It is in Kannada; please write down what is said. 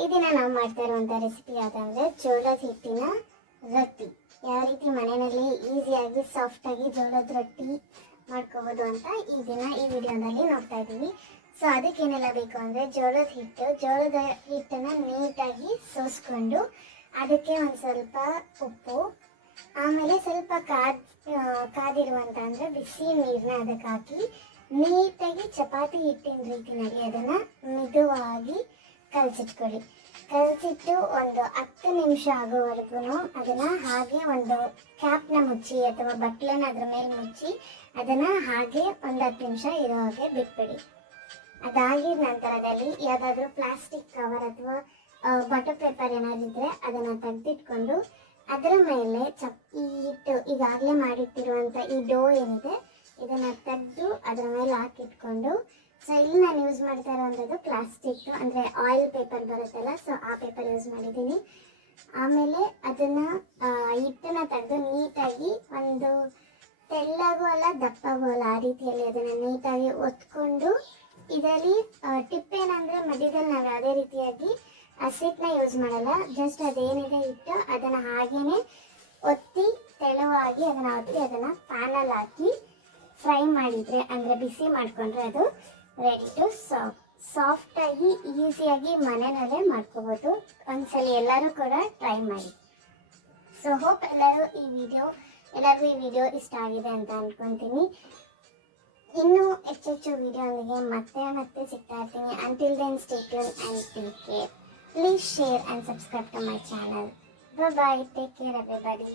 ಈ ದಿನ ನಾವು ಮಾಡ್ತಾ ಇರುವಂಥ ರೆಸಿಪಿ ಯಾವುದಂದ್ರೆ ಜೋಳದ ಹಿಟ್ಟಿನ ರೊಟ್ಟಿ. ಯಾವ ರೀತಿ ಮನೆಯಲ್ಲಿ ಈಸಿಯಾಗಿ ಸಾಫ್ಟಾಗಿ ಜೋಳದ ರೊಟ್ಟಿ ಮಾಡ್ಕೋಬೋದು ಅಂತ ಈ ವಿಡಿಯೋದಲ್ಲಿ ನೋಡ್ತಾ ಇದ್ದೀವಿ. ಸೊ ಅದಕ್ಕೇನೆಲ್ಲ ಬೇಕು ಅಂದರೆ ಜೋಳದ ಹಿಟ್ಟನ್ನು ನೀಟಾಗಿ ಸೋಸ್ಕೊಂಡು ಅದಕ್ಕೆ ಒಂದು ಸ್ವಲ್ಪ ಉಪ್ಪು, ಆಮೇಲೆ ಸ್ವಲ್ಪ ಕಾದಿರುವಂಥ ಅಂದರೆ ಬಿಸಿ ನೀರನ್ನ ಅದಕ್ಕೆ ಹಾಕಿ ನೀಟಾಗಿ ಚಪಾತಿ ಹಿಟ್ಟಿನ ರೀತಿಯಲ್ಲಿ ಅದನ್ನು ಮಿದುವಾಗಿ ಕಲಸಿಟ್ಟು ಒಂದು 10 ನಿಮಿಷ ಆಗೋವರೆಗೂ ಅದನ್ನು ಹಾಗೆ ಒಂದು ಕ್ಯಾಪ್ನ ಮುಚ್ಚಿ ಅಥವಾ ಬಟ್ಲನ್ನ ಅದ್ರ ಮೇಲೆ ಮುಚ್ಚಿ ಅದನ್ನು ಹಾಗೆ ಒಂದು 10 ನಿಮಿಷ ಇರೋ ಹಾಗೆ ಬಿಟ್ಬಿಡಿ. ಅದಾಗಿದ ನಂತರದಲ್ಲಿ ಯಾವುದಾದ್ರೂ ಪ್ಲಾಸ್ಟಿಕ್ ಕವರ್ ಅಥವಾ ಬಟರ್ ಪೇಪರ್ ಏನಾದ್ರು ಇದ್ದರೆ ಅದನ್ನು ತೆಗೆದಿಟ್ಕೊಂಡು ಅದರ ಮೇಲೆ ಈ ಹಿಟ್ಟು ಈಗಾಗಲೇ ಮಾಡಿಟ್ಟಿರುವಂಥ ಈ ಡೋ ಏನಿದೆ ಇದನ್ನು ತೆಗೆದು ಅದರ ಮೇಲೆ ಹಾಕಿಟ್ಕೊಂಡು, ಸೊ ಇಲ್ಲಿ ನಾನು ಯೂಸ್ ಮಾಡ್ತಾ ಇರೋವಂಥದ್ದು ಪ್ಲಾಸ್ಟಿಕ್ ಅಂದರೆ ಆಯಿಲ್ ಪೇಪರ್ ಬರುತ್ತಲ್ಲ, ಸೊ ಆ ಪೇಪರ್ ಯೂಸ್ ಮಾಡಿದ್ದೀನಿ. ಆಮೇಲೆ ಅದನ್ನು ಹಿಟ್ಟನ್ನು ತೆಗೆದು ನೀಟಾಗಿ ಒಂದು ತೆಳ್ಳಗೂ ಅಲ್ಲ ದಪ್ಪಗೂ ಅಲ್ಲ ಆ ರೀತಿಯಲ್ಲಿ ಅದನ್ನು ನೀಟಾಗಿ ಒತ್ಕೊಂಡು, ಇದರಲ್ಲಿ ಟಿಪ್ ಏನಂದರೆ ಮಧ್ಯದಲ್ಲಿ ನಾವು ಯಾವುದೇ ರೀತಿಯಾಗಿ ಹಸಿಟ್ಟನ್ನ ಯೂಸ್ ಮಾಡಲ್ಲ. ಜಸ್ಟ್ ಅದೇನಿದೆ ಹಿಟ್ಟು ಅದನ್ನು ಹಾಗೇ ಒತ್ತಿ ತೆಳುವಾಗಿ ಅದನ್ನು ಪ್ಯಾನಲ್ಲಿ ಹಾಕಿ ಫ್ರೈ ಮಾಡಿದರೆ ಅಂದರೆ ಬಿಸಿ ಮಾಡಿಕೊಂಡ್ರೆ ಅದು ರೆಡಿ ಟು ಸರ್ವ್. ಸಾಫ್ಟಾಗಿ ಈಸಿಯಾಗಿ ಮನೆಯಲ್ಲೇ ಮಾಡ್ಕೋಬೋದು. ಒಂದ್ಸಲಿ ಎಲ್ಲರೂ ಕೂಡ ಟ್ರೈ ಮಾಡಿ. ಸೊ ಹೋಪ್ ಎಲ್ಲರಿಗೂ ಈ ವಿಡಿಯೋ ಇಷ್ಟ ಆಗಿದೆ ಅಂತ ಅಂದ್ಕೊತೀನಿ. ಇನ್ನೂ ಹೆಚ್ಚೆಚ್ಚು ವಿಡಿಯೋನಿಗೆ ಮತ್ತೆ ಸಿಗ್ತಾ ಇರ್ತೀನಿ. Until then, stay tuned and take care. Please share and subscribe to my channel. Bye bye. Take care everybody.